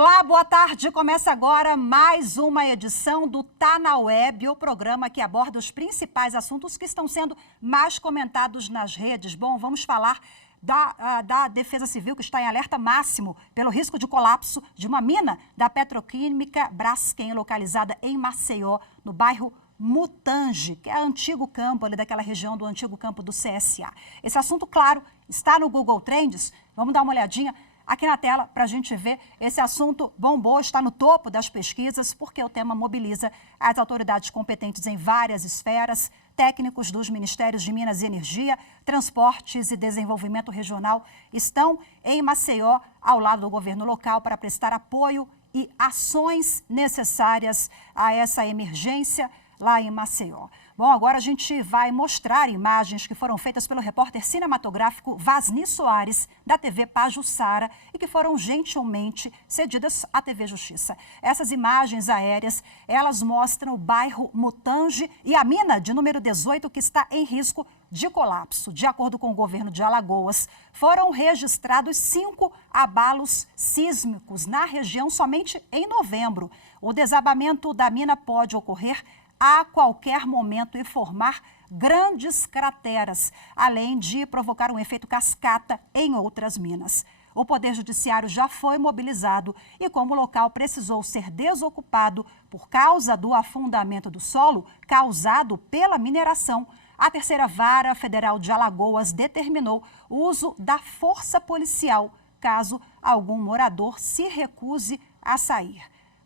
Olá, boa tarde. Começa agora mais uma edição do Tá na Web, o programa que aborda os principais assuntos que estão sendo mais comentados nas redes. Bom, vamos falar da Defesa Civil, que está em alerta máximo pelo risco de colapso de uma mina da petroquímica Braskem, localizada em Maceió, no bairro Mutange, que é antigo campo ali daquela região do antigo campo do CSA. Esse assunto, claro, está no Google Trends. Vamos dar uma olhadinha aqui na tela para a gente ver. Esse assunto bombou, está no topo das pesquisas, porque o tema mobiliza as autoridades competentes em várias esferas, técnicos dos Ministérios de Minas e Energia, Transportes e Desenvolvimento Regional estão em Maceió, ao lado do governo local, para prestar apoio e ações necessárias a essa emergência lá em Maceió. Bom, agora a gente vai mostrar imagens que foram feitas pelo repórter cinematográfico Vasni Soares, da TV Pajuçara, e que foram gentilmente cedidas à TV Justiça. Essas imagens aéreas, elas mostram o bairro Mutange e a mina de número 18, que está em risco de colapso. De acordo com o governo de Alagoas, foram registrados 5 abalos sísmicos na região somente em novembro. O desabamento da mina pode ocorrer a qualquer momento e formar grandes crateras, além de provocar um efeito cascata em outras minas. O Poder Judiciário já foi mobilizado e, como o local precisou ser desocupado por causa do afundamento do solo causado pela mineração, a Terceira Vara Federal de Alagoas determinou o uso da força policial, caso algum morador se recuse a sair.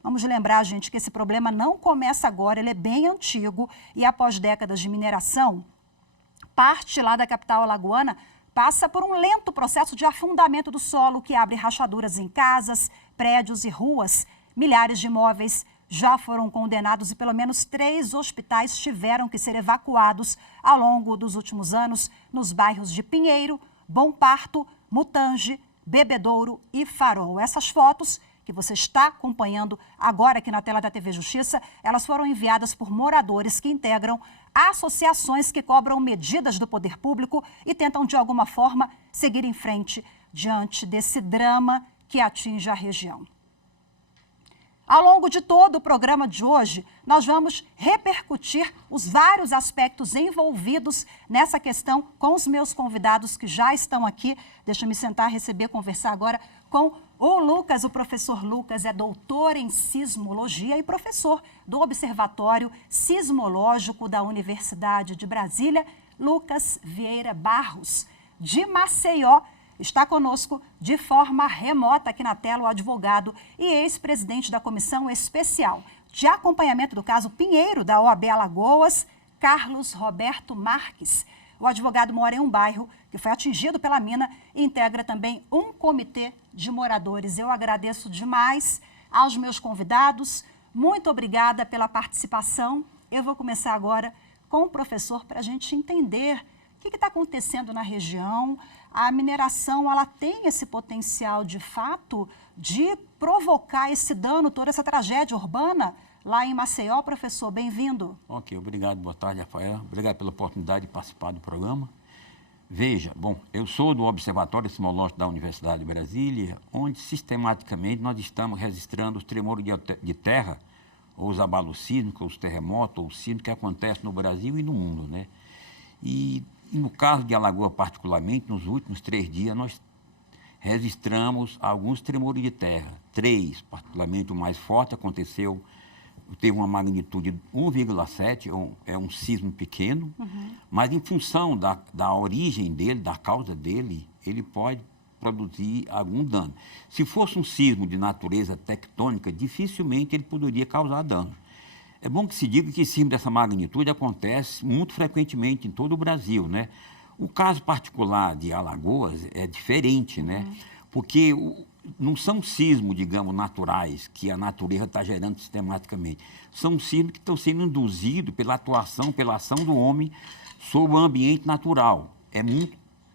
Vamos lembrar, gente, que esse problema não começa agora, ele é bem antigo e após décadas de mineração, parte lá da capital alagoana passa por um lento processo de afundamento do solo que abre rachaduras em casas, prédios e ruas. Milhares de imóveis já foram condenados e pelo menos 3 hospitais tiveram que ser evacuados ao longo dos últimos anos nos bairros de Pinheiro, Bom Parto, Mutange, Bebedouro e Farol. Essas fotos que você está acompanhando agora aqui na tela da TV Justiça, elas foram enviadas por moradores que integram associações que cobram medidas do poder público e tentam, de alguma forma, seguir em frente diante desse drama que atinge a região. Ao longo de todo o programa de hoje, nós vamos repercutir os vários aspectos envolvidos nessa questão com os meus convidados que já estão aqui. Deixa eu me sentar, receber, conversar agora com o Lucas. O professor Lucas é doutor em sismologia e professor do Observatório Sismológico da Universidade de Brasília. Lucas Vieira Barros, de Maceió, está conosco de forma remota aqui na tela o advogado e ex-presidente da Comissão Especial de Acompanhamento do Caso Pinheiro da OAB Alagoas, Carlos Roberto Marques. O advogado mora em um bairro que foi atingido pela mina e integra também um comitê de moradores. Eu agradeço demais aos meus convidados. Muito obrigada pela participação. Eu vou começar agora com o professor para a gente entender o que está acontecendo na região. A mineração, ela tem esse potencial, de fato, de provocar esse dano, toda essa tragédia urbana lá em Maceió. Professor, bem-vindo. Ok, obrigado. Boa tarde, Rafael. Obrigado pela oportunidade de participar do programa. Veja, bom, eu sou do Observatório Sismológico da Universidade de Brasília, onde sistematicamente nós estamos registrando os tremores de terra, ou os abalos sísmicos, os terremotos, ou os sísmicos que acontecem no Brasil e no mundo, né? E no caso de Alagoas, particularmente, nos últimos 3 dias, nós registramos alguns tremores de terra. 3, particularmente o mais forte, teve uma magnitude de 1,7, é um sismo pequeno, mas em função da origem dele, da causa dele, ele pode produzir algum dano. Se fosse um sismo de natureza tectônica, dificilmente ele poderia causar dano. É bom que se diga que sismo dessa magnitude acontece muito frequentemente em todo o Brasil, né? O caso particular de Alagoas é diferente, né? Porque não são sismos, digamos, naturais, que a natureza está gerando sistematicamente. São sismos que estão sendo induzidos pela atuação, pela ação do homem sobre o ambiente natural.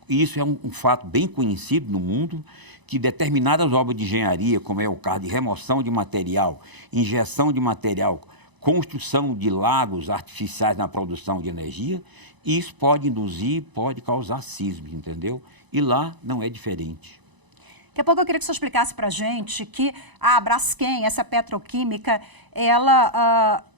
Isso é um fato bem conhecido no mundo, que determinadas obras de engenharia, como é o caso de remoção de material, injeção de material, construção de lagos artificiais na produção de energia, isso pode induzir, pode causar sismos, entendeu? E lá não é diferente. Daqui a pouco eu queria que você explicasse para a gente que a Braskem, essa petroquímica,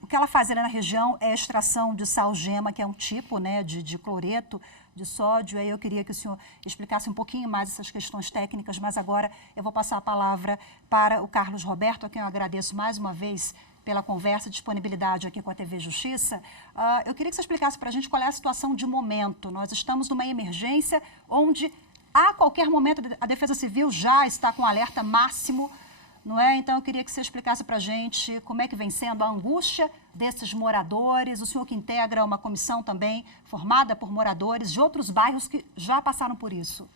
o que ela faz ali na região é a extração de salgema, que é um tipo, né, de cloreto de sódio. Aí eu queria que o senhor explicasse um pouquinho mais essas questões técnicas, mas agora eu vou passar a palavra para o Carlos Roberto, a quem eu agradeço mais uma vez pela conversa e disponibilidade aqui com a TV Justiça. Eu queria que você explicasse para a gente qual é a situação de momento. Nós estamos numa emergência onde, a qualquer momento, a Defesa Civil já está com alerta máximo, não é? Então, eu queria que você explicasse para a gente como é que vem sendo a angústia desses moradores, o senhor que integra uma comissão também formada por moradores de outros bairros que já passaram por isso.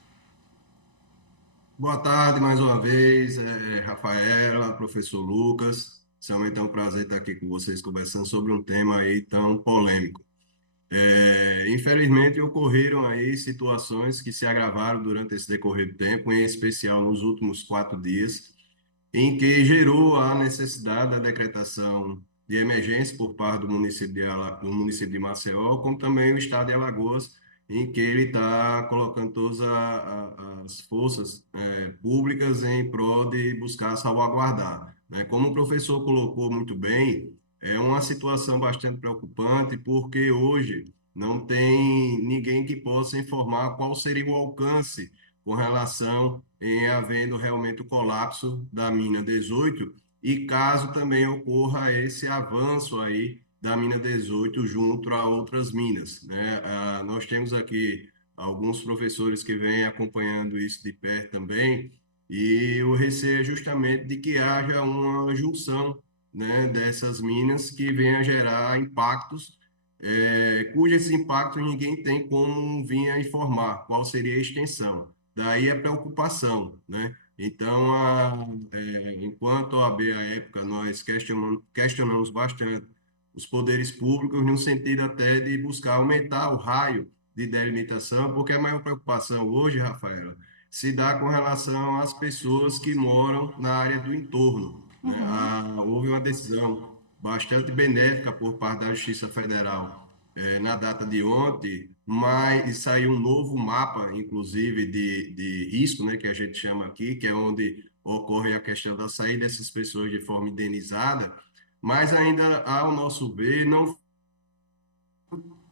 Boa tarde mais uma vez, Rafaela, professor Lucas. Realmente é um prazer estar aqui com vocês conversando sobre um tema aí tão polêmico. Infelizmente, ocorreram aí situações que se agravaram durante esse decorrer do tempo, em especial nos últimos 4 dias, em que gerou a necessidade da decretação de emergência por parte do do município de Maceió, como também o estado de Alagoas, em que ele está colocando todas as forças públicas em prol de buscar salvaguardar, né? Como o professor colocou muito bem, é uma situação bastante preocupante, porque hoje não tem ninguém que possa informar qual seria o alcance com relação em havendo realmente o colapso da mina 18 e caso também ocorra esse avanço aí da mina 18 junto a outras minas, né? Nós temos aqui alguns professores que vêm acompanhando isso de perto também, e o receio é justamente de que haja uma junção, né, dessas minas que venha gerar impactos, cujos impactos ninguém tem como vir a informar qual seria a extensão. Daí a preocupação, né? Então, enquanto a OAB, à época, nós questionamos bastante os poderes públicos, no sentido até de buscar aumentar o raio de delimitação, porque a maior preocupação hoje, Rafaela, se dá com relação às pessoas que moram na área do entorno, né? Houve uma decisão bastante benéfica por parte da Justiça Federal na data de ontem, mas saiu um novo mapa, inclusive, de risco, né, que a gente chama aqui, que é onde ocorre a questão da saída dessas pessoas de forma indenizada, mas ainda, ao nosso ver, não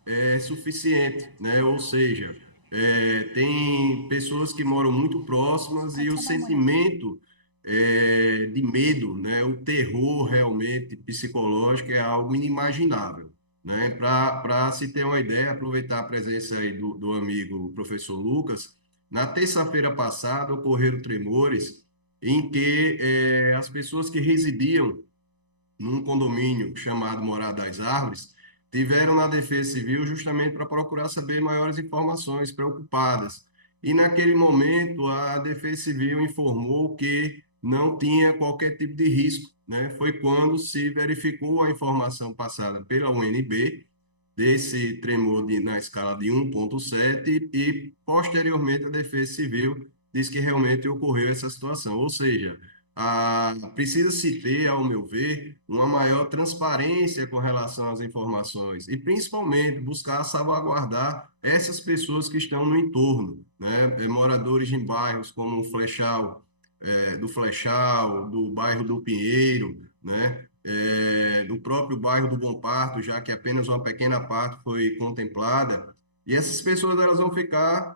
é suficiente, né? Ou seja, tem pessoas que moram muito próximas e o sentimento de medo, né? O terror realmente psicológico é algo inimaginável, né? Para se ter uma ideia, aproveitar a presença aí do amigo professor Lucas, na terça-feira passada ocorreram tremores em que as pessoas que residiam num condomínio chamado Morada das Árvores, tiveram na Defesa Civil justamente para procurar saber maiores informações, preocupadas. E naquele momento a Defesa Civil informou que não tinha qualquer tipo de risco, né? Foi quando se verificou a informação passada pela UNB desse tremor na escala de 1,7 e posteriormente a Defesa Civil disse que realmente ocorreu essa situação. Ou seja, precisa-se ter, ao meu ver, uma maior transparência com relação às informações e, principalmente, buscar salvaguardar essas pessoas que estão no entorno, né? Moradores em bairros como o Flechal, do Flechal, do bairro do Pinheiro, né? Do próprio bairro do Bom Parto, já que apenas uma pequena parte foi contemplada. E essas pessoas elas vão ficar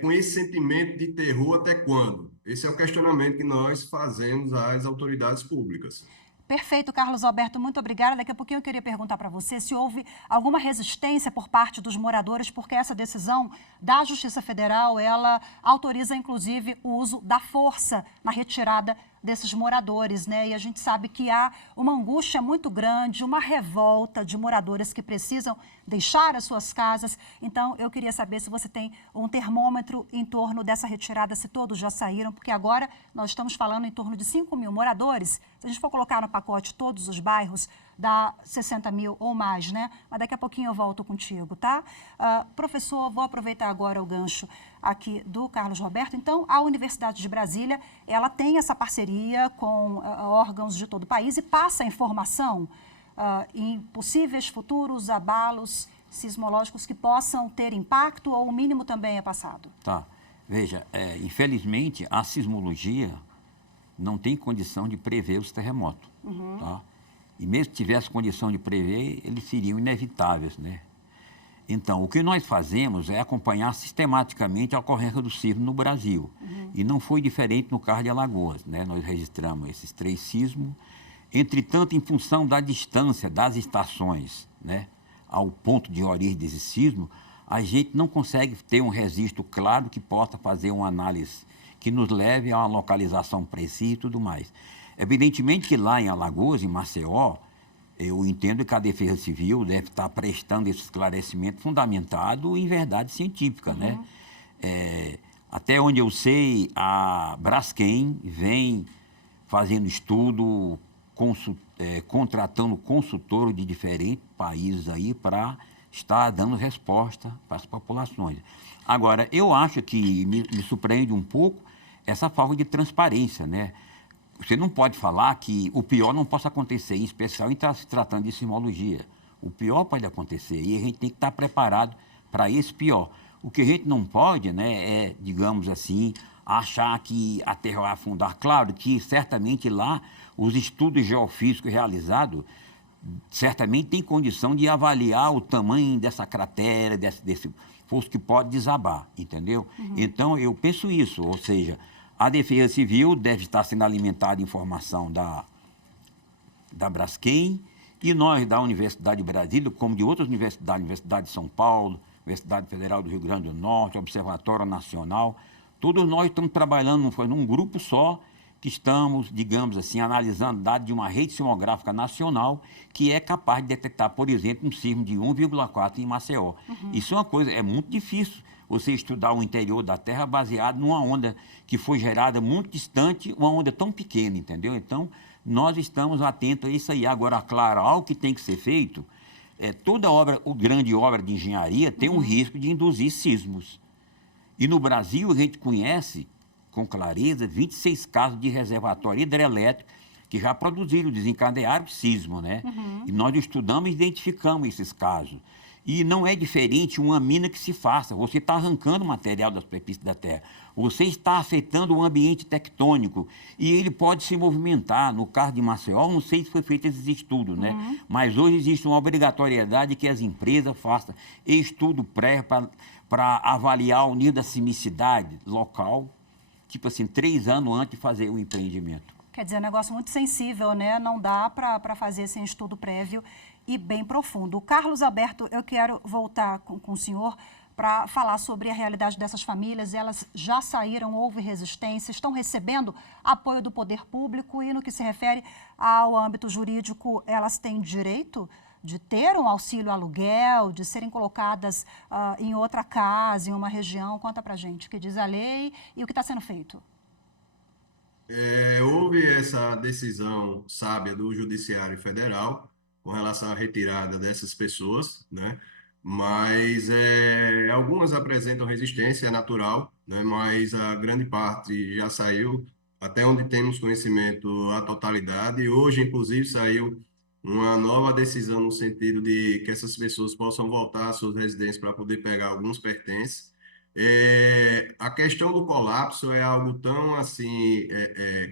com esse sentimento de terror até quando? Esse é o questionamento que nós fazemos às autoridades públicas. Perfeito, Carlos Alberto, muito obrigada. Daqui a pouquinho eu queria perguntar para você se houve alguma resistência por parte dos moradores, porque essa decisão da Justiça Federal, ela autoriza, inclusive, o uso da força na retirada desses moradores, né? E a gente sabe que há uma angústia muito grande, uma revolta de moradores que precisam deixar as suas casas. Então, eu queria saber se você tem um termômetro em torno dessa retirada, se todos já saíram, porque agora nós estamos falando em torno de 5 mil moradores. Se a gente for colocar no pacote todos os bairros, dá 60 mil ou mais, né? Mas daqui a pouquinho eu volto contigo, tá? Professor, vou aproveitar agora o gancho aqui do Carlos Roberto. Então, a Universidade de Brasília, ela tem essa parceria com órgãos de todo o país e passa informação em possíveis futuros abalos sismológicos que possam ter impacto ou o mínimo também é passado? Tá. Veja, infelizmente, a sismologia não tem condição de prever os terremotos. Tá? E mesmo que tivesse condição de prever, eles seriam inevitáveis, né? Então, o que nós fazemos é acompanhar sistematicamente a ocorrência do sismo no Brasil. E não foi diferente no caso de Alagoas, né? Nós registramos esses 3 sismos. Entretanto, em função da distância das estações, né, ao ponto de origem desse sismo, a gente não consegue ter um registro claro que possa fazer uma análise que nos leve a uma localização precisa e tudo mais. Evidentemente que lá em Alagoas, em Maceió, eu entendo que a Defesa Civil deve estar prestando esse esclarecimento fundamentado em verdade científica, né? Até onde eu sei, a Braskem vem fazendo estudo, contratando consultor de diferentes países aí para estar dando resposta para as populações. Agora, eu acho que me surpreende um pouco essa falta de transparência, né? Você não pode falar que o pior não possa acontecer, em especial em se tratando de sismologia. O pior pode acontecer e a gente tem que estar preparado para esse pior. O que a gente não pode, né, é, digamos assim, achar que a Terra vai afundar. Claro que certamente lá os estudos geofísicos realizados certamente têm condição de avaliar o tamanho dessa cratera, desse fosso que pode desabar, entendeu? Então, eu penso isso, ou seja, a Defesa Civil deve estar sendo alimentada de informação da Braskem e nós, da Universidade de Brasília, como de outras universidades, Universidade de São Paulo, Universidade Federal do Rio Grande do Norte, Observatório Nacional, todos nós estamos trabalhando num grupo só, que estamos, digamos assim, analisando dados de uma rede sismográfica nacional que é capaz de detectar, por exemplo, um sismo de 1,4 em Maceió. Isso é uma coisa, é muito difícil você estudar o interior da Terra baseado numa onda que foi gerada muito distante, uma onda tão pequena, entendeu? Então, nós estamos atentos a isso aí. Agora, claro, algo que tem que ser feito, toda obra, grande obra de engenharia tem um risco de induzir sismos. E no Brasil, a gente conhece com clareza 26 casos de reservatório hidrelétrico que já produziram, desencadearam sismo, né? E nós estudamos e identificamos esses casos. E não é diferente uma mina que se faça. Você está arrancando material da superfície da Terra. Você está afetando o ambiente tectônico e ele pode se movimentar. No caso de Maceió, não sei se foi feito esses estudos, né? Mas hoje existe uma obrigatoriedade que as empresas façam estudo prévio para avaliar o nível da sismicidade local, tipo assim, 3 anos antes de fazer o empreendimento. Quer dizer, é um negócio muito sensível, né? Não dá para fazer sem estudo prévio e bem profundo. Carlos Alberto, eu quero voltar com o senhor para falar sobre a realidade dessas famílias. Elas já saíram, houve resistência, estão recebendo apoio do poder público e no que se refere ao âmbito jurídico, elas têm direito de ter um auxílio aluguel, de serem colocadas em outra casa, em uma região. Conta para a gente o que diz a lei e o que está sendo feito. Houve essa decisão sábia do Judiciário Federal com relação à retirada dessas pessoas, né? Mas algumas apresentam resistência, é natural, né? Mas a grande parte já saiu, até onde temos conhecimento, a totalidade. E hoje, inclusive, saiu uma nova decisão no sentido de que essas pessoas possam voltar às suas residências para poder pegar alguns pertences. A questão do colapso é algo tão assim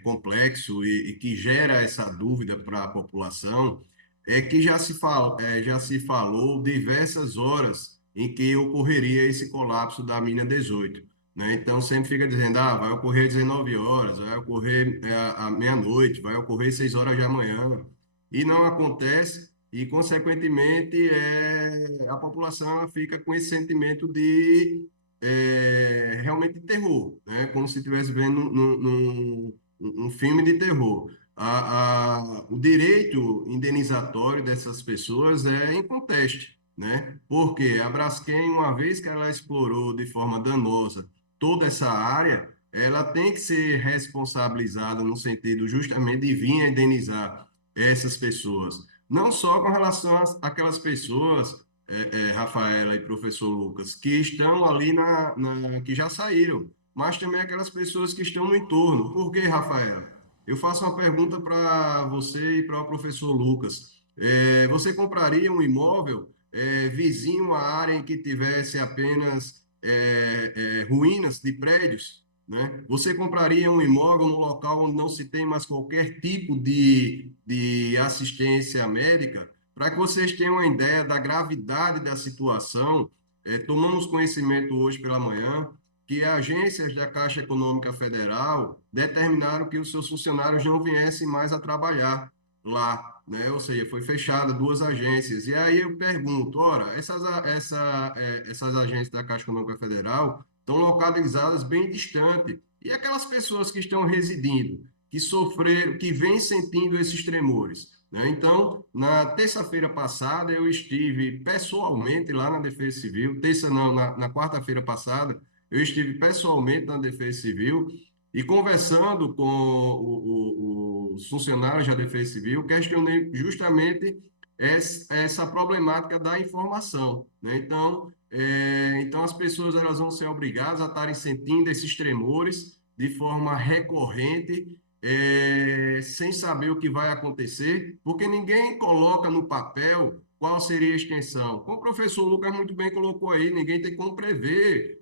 complexo e que gera essa dúvida para a população, que já se falou diversas horas em que ocorreria esse colapso da mina 18, né? Então sempre fica dizendo, vai ocorrer 19 horas, vai ocorrer à meia-noite, vai ocorrer 6 horas da manhã, e não acontece. E, consequentemente, a população ela fica com esse sentimento de realmente terror, né? Como se estivesse vendo um filme de terror. O direito indenizatório dessas pessoas é inconteste, né? Porque a Braskem, uma vez que ela explorou de forma danosa toda essa área, ela tem que ser responsabilizada no sentido justamente de vir a indenizar essas pessoas. Não só com relação àquelas pessoas, Rafaela e professor Lucas, que estão ali que já saíram, mas também aquelas pessoas que estão no entorno. Por quê, Rafaela? Eu faço uma pergunta para você e para o professor Lucas. Você compraria um imóvel vizinho à área em que tivesse apenas ruínas de prédios, né? Você compraria um imóvel no local onde não se tem mais qualquer tipo de assistência médica? Para que vocês tenham uma ideia da gravidade da situação, tomamos conhecimento hoje pela manhã que agências da Caixa Econômica Federal determinaram que os seus funcionários não viessem mais a trabalhar lá, né? Ou seja, foi fechada 2 agências. E aí eu pergunto, ora, essas agências da Caixa Econômica Federal estão localizadas bem distante. E aquelas pessoas que estão residindo, que sofreram, que vêm sentindo esses tremores, né? Então, na terça-feira passada, eu estive pessoalmente lá na Defesa Civil, na quarta-feira passada, eu estive pessoalmente na Defesa Civil e conversando com os funcionários da Defesa Civil, questionei justamente essa problemática da informação, né? Então, as pessoas elas vão ser obrigadas a estarem sentindo esses tremores de forma recorrente, sem saber o que vai acontecer, porque ninguém coloca no papel qual seria a extensão. Como o professor Lucas muito bem colocou aí, ninguém tem como prever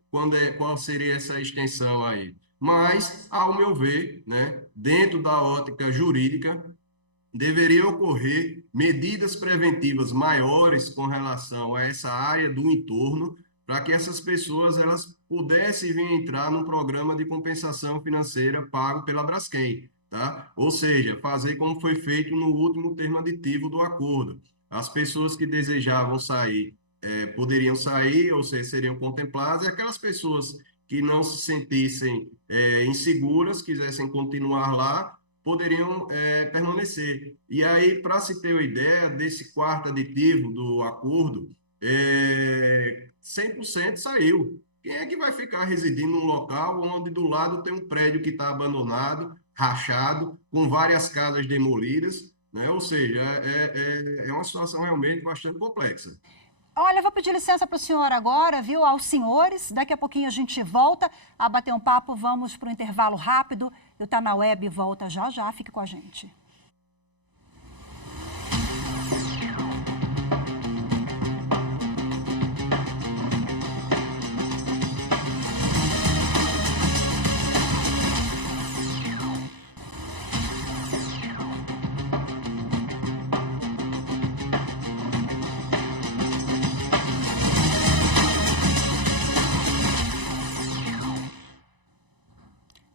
qual seria essa extensão aí. Mas, ao meu ver, né, dentro da ótica jurídica, deveria ocorrer medidas preventivas maiores com relação a essa área do entorno, para que essas pessoas elas pudessem vir entrar num programa de compensação financeira pago pela Braskem, tá? Ou seja, fazer como foi feito no último termo aditivo do acordo. As pessoas que desejavam sair poderiam sair, ou seja, seriam contempladas, e aquelas pessoas que não se sentissem inseguras, quisessem continuar lá, poderiam permanecer. E aí, para se ter uma ideia desse quarto aditivo do acordo, 100% saiu. Quem é que vai ficar residindo num local onde do lado tem um prédio que está abandonado, rachado, com várias casas demolidas, né? Ou seja, é uma situação realmente bastante complexa. Olha, eu vou pedir licença para o senhor agora, viu? Aos senhores. Daqui a pouquinho a gente volta a bater um papo. Vamos para o intervalo rápido. Eu Tá na Web volta já já. Fique com a gente.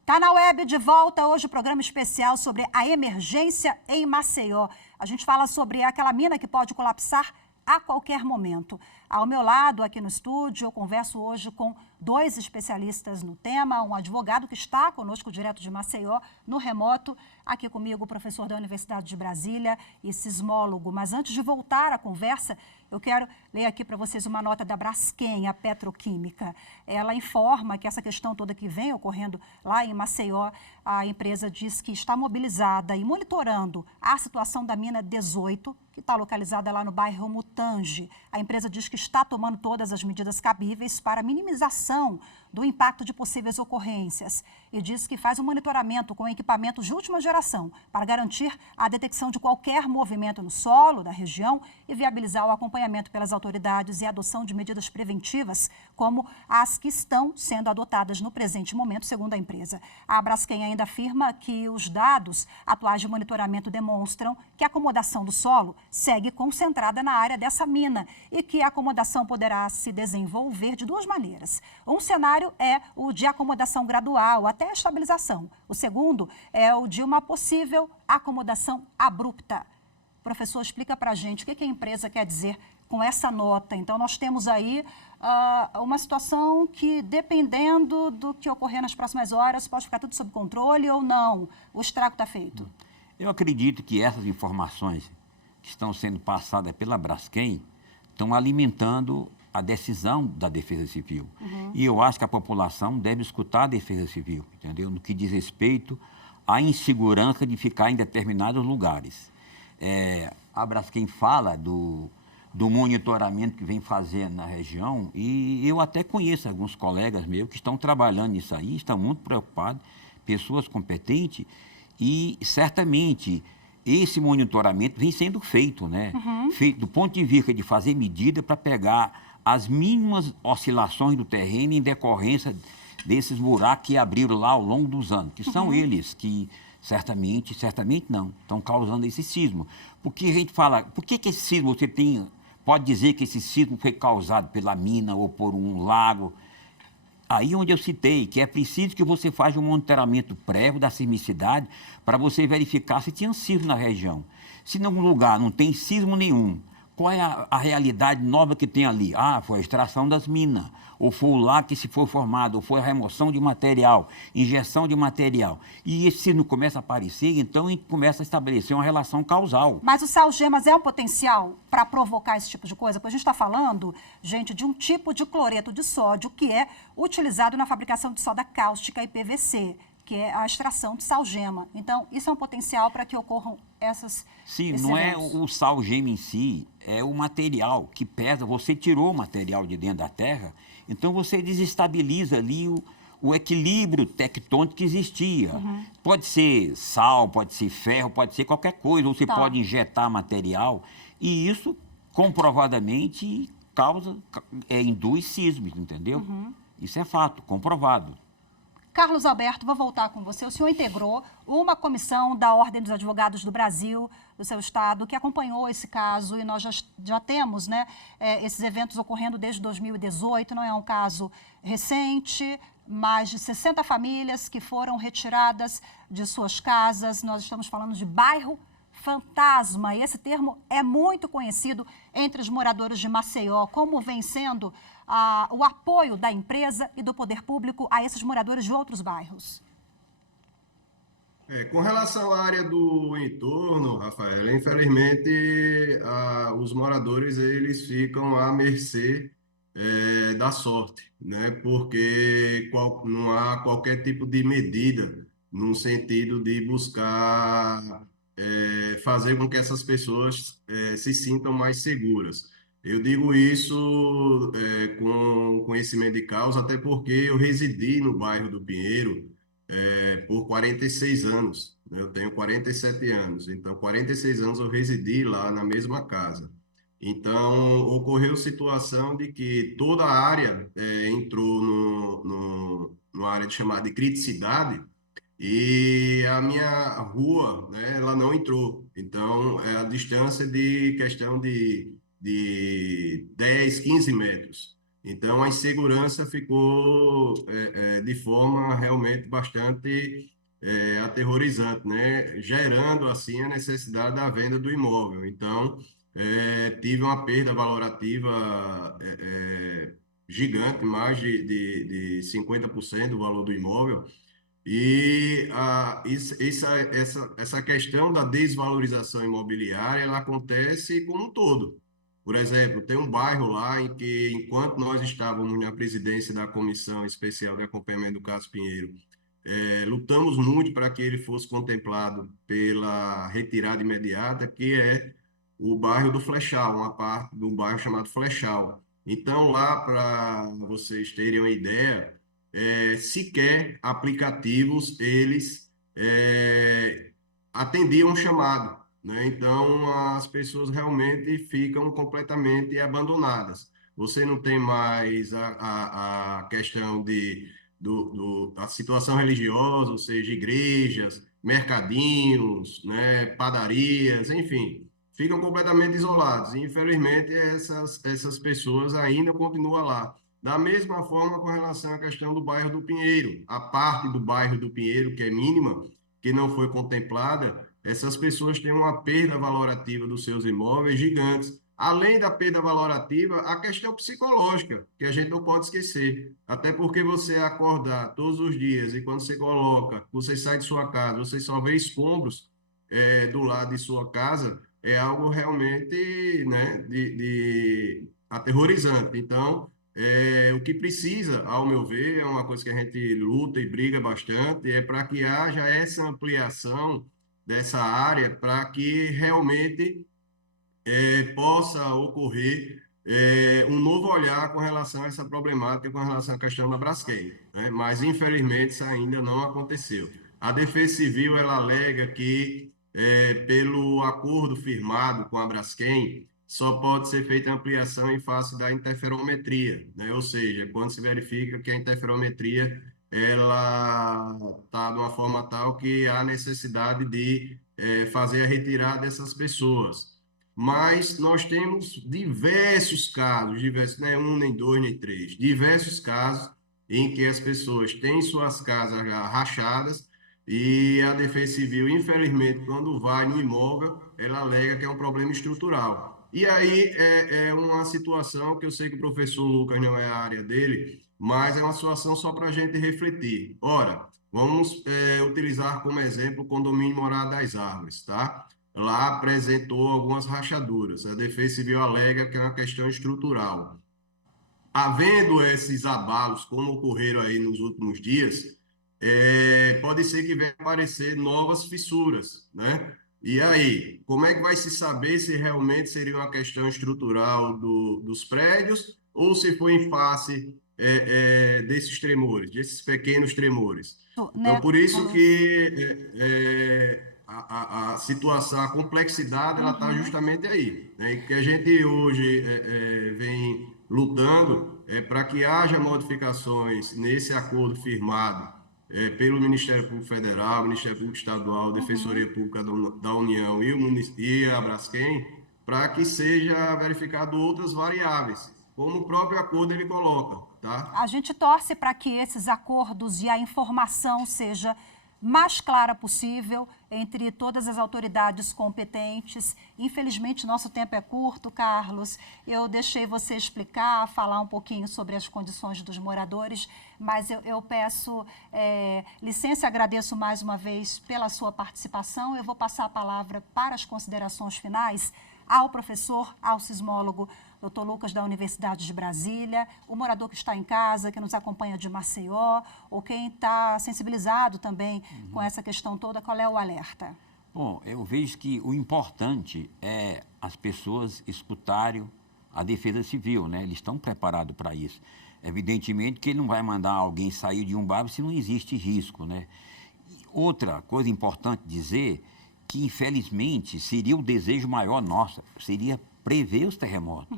Tá na Web de volta hoje o programa especial sobre a emergência em Maceió. A gente fala sobre aquela mina que pode colapsar a qualquer momento. Ao meu lado, aqui no estúdio, eu converso hoje com 2 especialistas no tema, um advogado que está conosco direto de Maceió, no remoto, aqui comigo o professor da Universidade de Brasília e sismólogo. Mas antes de voltar à conversa, eu quero ler aqui para vocês uma nota da Braskem, a petroquímica. Ela informa que essa questão toda que vem ocorrendo lá em Maceió, a empresa diz que está mobilizada e monitorando a situação da mina 18, que está localizada lá no bairro Mutange. A empresa diz que está tomando todas as medidas cabíveis para minimização do impacto de possíveis ocorrências e diz que faz um monitoramento com equipamentos de última geração para garantir a detecção de qualquer movimento no solo da região e viabilizar o acompanhamento pelas autoridades e a adoção de medidas preventivas, como as que estão sendo adotadas no presente momento, segundo a empresa. A Braskem ainda afirma que os dados atuais de monitoramento demonstram que a acomodação do solo segue concentrada na área dessa mina e que a acomodação poderá se desenvolver de 2 maneiras. Um cenário é o de acomodação gradual até a estabilização. O segundo é o de uma possível acomodação abrupta. Professor, explica para a gente o que a empresa quer dizer com essa nota. Então, nós temos aí uma situação que, dependendo do que ocorrer nas próximas horas, pode ficar tudo sob controle ou não. O estrago está feito. Eu acredito que essas informações que estão sendo passadas pela Braskem estão alimentando a decisão da Defesa Civil. E eu acho que a população deve escutar a Defesa Civil, entendeu? No que diz respeito à insegurança de ficar em determinados lugares. A Braskem fala do monitoramento que vem fazendo na região e eu até conheço alguns colegas meus que estão trabalhando nisso aí, estão muito preocupados, pessoas competentes e certamente esse monitoramento vem sendo feito, né? Feito do ponto de vista de fazer medida para pegar as mínimas oscilações do terreno em decorrência desses buracos que abriram lá ao longo dos anos, que são eles que certamente não, estão causando esse sismo. Porque a gente fala, por que esse sismo pode dizer que esse sismo foi causado pela mina ou por um lago? Aí onde eu citei que é preciso que você faça um monitoramento prévio da sismicidade para você verificar se tinha sismo na região. Se num lugar não tem sismo nenhum, qual é a realidade nova que tem ali? Ah, foi a extração das minas, ou foi o lago que se foi formado, ou foi a remoção de material, injeção de material. E esse sismo começa a aparecer, então a gente começa a estabelecer uma relação causal. Mas o salgemas é um potencial para provocar esse tipo de coisa? Pois a gente está falando, gente, de um tipo de cloreto de sódio que é utilizado na fabricação de soda cáustica e PVC, que é a extração de salgema. Então, isso é um potencial para que ocorram esses não é eventos. o salgema em si, é o material que pesa. Você tirou o material de dentro da terra, então você desestabiliza ali o equilíbrio tectônico que existia. Pode ser sal, pode ser ferro, pode ser qualquer coisa, ou você pode injetar material, e isso comprovadamente induz sismos, entendeu? Isso é fato, comprovado. Carlos Alberto, vou voltar com você. O senhor integrou uma comissão da Ordem dos Advogados do Brasil, do seu estado, que acompanhou esse caso, e nós já temos, né, esses eventos ocorrendo desde 2018, não é um caso recente, mais de 60 famílias que foram retiradas de suas casas. Nós estamos falando de bairro fantasma, e esse termo é muito conhecido entre os moradores de Maceió. Como vem sendo o apoio da empresa e do poder público a esses moradores de outros bairros? Com relação à área do entorno, Rafaela, infelizmente, os moradores eles ficam à mercê da sorte, né? Porque não há qualquer tipo de medida no sentido de buscar fazer com que essas pessoas se sintam mais seguras. Eu digo isso com conhecimento de causa, até porque eu residi no bairro do Pinheiro por 46 anos, né? Eu tenho 47 anos, então 46 anos eu residi lá na mesma casa. Então, ocorreu situação de que toda a área entrou numa área chamada de criticidade, e a minha rua, né, ela não entrou. Então, é a distância de questão de 10, 15 metros. Então, a insegurança ficou de forma realmente bastante aterrorizante, né? Gerando, assim, a necessidade da venda do imóvel. Então, tive uma perda valorativa gigante, mais de 50% do valor do imóvel. E essa questão da desvalorização imobiliária, ela acontece como um todo. Por exemplo, tem um bairro lá em que, enquanto nós estávamos na presidência da Comissão Especial de Acompanhamento do Caso Pinheiro, lutamos muito para que ele fosse contemplado pela retirada imediata, que é o bairro do Flechal, uma parte do bairro chamado Flechal. Então, lá, para vocês terem uma ideia, sequer aplicativos eles atendiam o chamado, né? Então as pessoas realmente ficam completamente abandonadas. Você não tem mais a questão da situação religiosa, ou seja, igrejas, mercadinhos, né, padarias, enfim, ficam completamente isolados. E, infelizmente, essas pessoas ainda continuam lá. Da mesma forma, com relação à questão do bairro do Pinheiro, a parte do bairro do Pinheiro, que é mínima, que não foi contemplada, essas pessoas têm uma perda valorativa dos seus imóveis gigantes. Além da perda valorativa, a questão psicológica, que a gente não pode esquecer. Até porque você acordar todos os dias e quando você sai de sua casa, você só vê escombros do lado de sua casa, é algo realmente, né, de aterrorizante. Então, o que precisa, ao meu ver, é uma coisa que a gente luta e briga bastante, é para que haja essa ampliação dessa área, para que realmente possa ocorrer um novo olhar com relação a essa problemática, com relação à questão da Braskem, né? Mas, infelizmente, isso ainda não aconteceu. A Defesa Civil, ela alega que, pelo acordo firmado com a Braskem, só pode ser feita ampliação em face da interferometria, né? Ou seja, quando se verifica que a interferometria ela está de uma forma tal que há necessidade de fazer a retirada dessas pessoas. Mas nós temos diversos casos, diversos, não é um, nem dois, nem três, diversos casos em que as pessoas têm suas casas rachadas e a Defesa Civil, infelizmente, quando vai no imóvel, ela alega que é um problema estrutural. E aí é uma situação que eu sei que o professor Lucas não é a área dele, mas é uma situação só para a gente refletir. Ora, vamos utilizar como exemplo o condomínio Morada das Árvores, tá? Lá apresentou algumas rachaduras. A Defesa Civil alega que é uma questão estrutural. Havendo esses abalos, como ocorreram aí nos últimos dias, pode ser que venha aparecer novas fissuras, né? E aí, como é que vai se saber se realmente seria uma questão estrutural dos prédios ou se foi em face desses tremores, desses pequenos tremores? Então, Né? por isso que a situação, a complexidade, ela está justamente aí, né? E que a gente hoje vem lutando para que haja modificações nesse acordo firmado pelo Ministério Público Federal, Ministério Público Estadual, Defensoria Pública da União e a Braskem, para que seja verificado outras variáveis, como o próprio acordo ele coloca, tá? A gente torce para que esses acordos e a informação seja mais clara possível entre todas as autoridades competentes. Infelizmente, nosso tempo é curto, Carlos. Eu deixei você explicar, falar um pouquinho sobre as condições dos moradores, mas eu peço licença e agradeço mais uma vez pela sua participação. Eu vou passar a palavra para as considerações finais ao professor, ao sismólogo Dr. Lucas, da Universidade de Brasília, o morador que está em casa, que nos acompanha de Maceió, ou quem está sensibilizado também com essa questão toda, qual é o alerta? Bom, eu vejo que o importante é as pessoas escutarem a Defesa Civil, né? Eles estão preparados para isso. Evidentemente que ele não vai mandar alguém sair de um bairro se não existe risco, né? E outra coisa importante dizer que, infelizmente, seria o desejo maior nosso, seria prever os terremotos.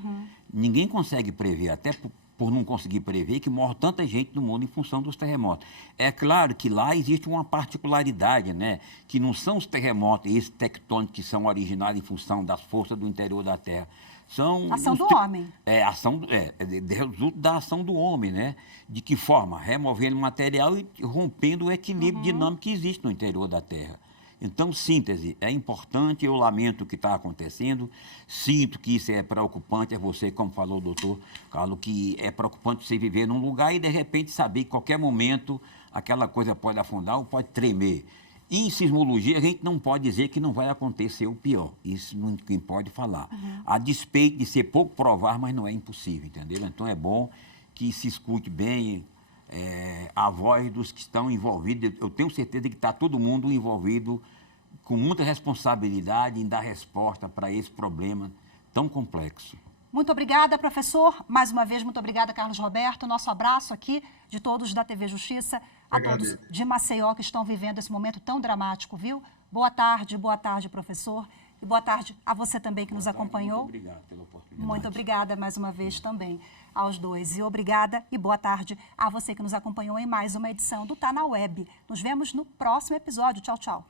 Ninguém consegue prever, até por não conseguir prever, que morre tanta gente no mundo em função dos terremotos. É claro que lá existe uma particularidade, né? Que não são os terremotos, esses tectônicos que são originários em função das forças do interior da Terra. São ação do homem. Resultado da ação do homem, né? De que forma? Removendo material e rompendo o equilíbrio dinâmico que existe no interior da Terra. Então, síntese, é importante, eu lamento o que está acontecendo, sinto que isso é preocupante, é você, como falou o doutor Carlos, que é preocupante você viver num lugar e, de repente, saber que a qualquer momento aquela coisa pode afundar ou pode tremer. Em sismologia, a gente não pode dizer que não vai acontecer o pior, isso ninguém pode falar. A despeito de ser pouco provável, mas não é impossível, entendeu? Então, é bom que se escute bem a voz dos que estão envolvidos. Eu tenho certeza que está todo mundo envolvido com muita responsabilidade em dar resposta para esse problema tão complexo. Muito obrigada, professor. Mais uma vez, muito obrigada, Carlos Roberto. Nosso abraço aqui de todos da TV Justiça, a todos de Maceió que estão vivendo esse momento tão dramático, viu? Boa tarde, professor. E boa tarde a você também que nos acompanhou. Muito obrigado pela oportunidade. Muito obrigada mais uma vez também aos dois. E obrigada e boa tarde a você que nos acompanhou em mais uma edição do Tá na Web. Nos vemos no próximo episódio. Tchau, tchau.